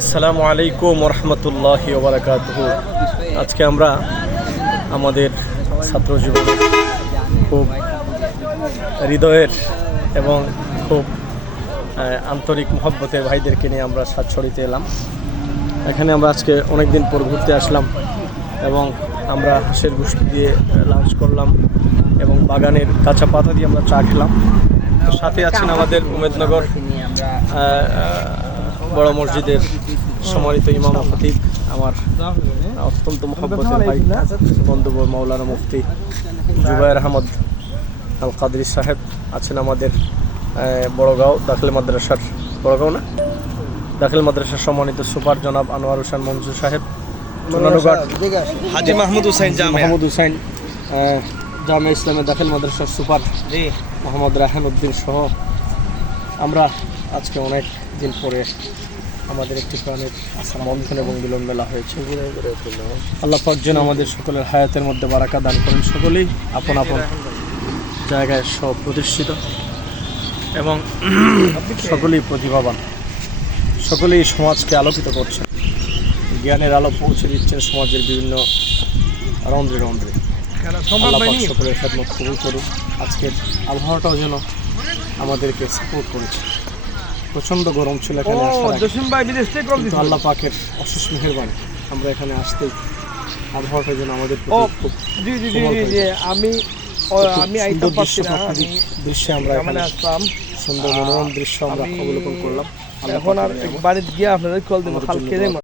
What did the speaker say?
আসসালামু আলাইকুম রহমতুল্লাহি ওয়া বারাকাতুহু। আজকে আমরা আমাদের ছাত্র জীবনে খুব হৃদয়ের এবং খুব আন্তরিক মহব্বতের ভাইদেরকে নিয়ে আমরা সাতছড়িতে এলাম। এখানে আমরা আজকে অনেক দিন পর ঘুরতে আসলাম এবং আমরা হাঁসের গোশত দিয়ে লাঞ্চ করলাম এবং বাগানের কাঁচা পাতা দিয়ে আমরা চা খেলাম। সাথে আছেন আমাদের উমেদনগর বড় মসজিদের সম্মানিত ইমাম খতিব, আমার অত্যন্ত মহব্বতের ভাই বন্ধু মাওলানা মুফতি জুবায়ের আহমদ আল কাদরি সাহেব আছেন। আমাদের বড়গাঁও দাখিল মাদ্রাসার দাখিল মাদ্রাসার সম্মানিত সুপার জনাব আনোয়ার হোসেন মনসুর সাহেব, হাজি মাহমুদ হুসাইন জামিয়া ইসলামের দাখিল মাদ্রাসার সুপার মোহাম্মদ রায়হান উদ্দিন সহ আমরা আজকে অনেক দিন পরে আমাদের একটি প্রাণের বন্ধন এবং মিলন মেলা হয়েছে। আল্লাহ পাক যেন আমাদের সকলের হায়াতের মধ্যে বারাকা দান করেন। সকলেই আপন আপন জায়গায় সব প্রতিষ্ঠিত এবং সকলেই প্রতিভাবান, সকলেই সমাজকে আলোকিত করছেন, জ্ঞানের আলো পৌঁছে দিচ্ছেন সমাজের বিভিন্ন রন্ধ্রে রন্ধ্রে। আল্লাহ পাক সকলের খেদমত কবুল করুন। আজকের আবহাওয়াটাও যেন আমাদেরকে সাপোর্ট করেছে। প্রচণ্ড গরম ছিল এখানে, আল্লাহ পাকের অশেষ মেহেরবানি আমরা এখানে আসতেই আবহাওয়াটা যেন আমাদের দৃশ্যে আমরা এখানে আসলাম, সুন্দর মনোরম দৃশ্য আমরা অবলোকন করলাম। এখন আর বাড়িতে গিয়ে আপনাদের কল দেবো।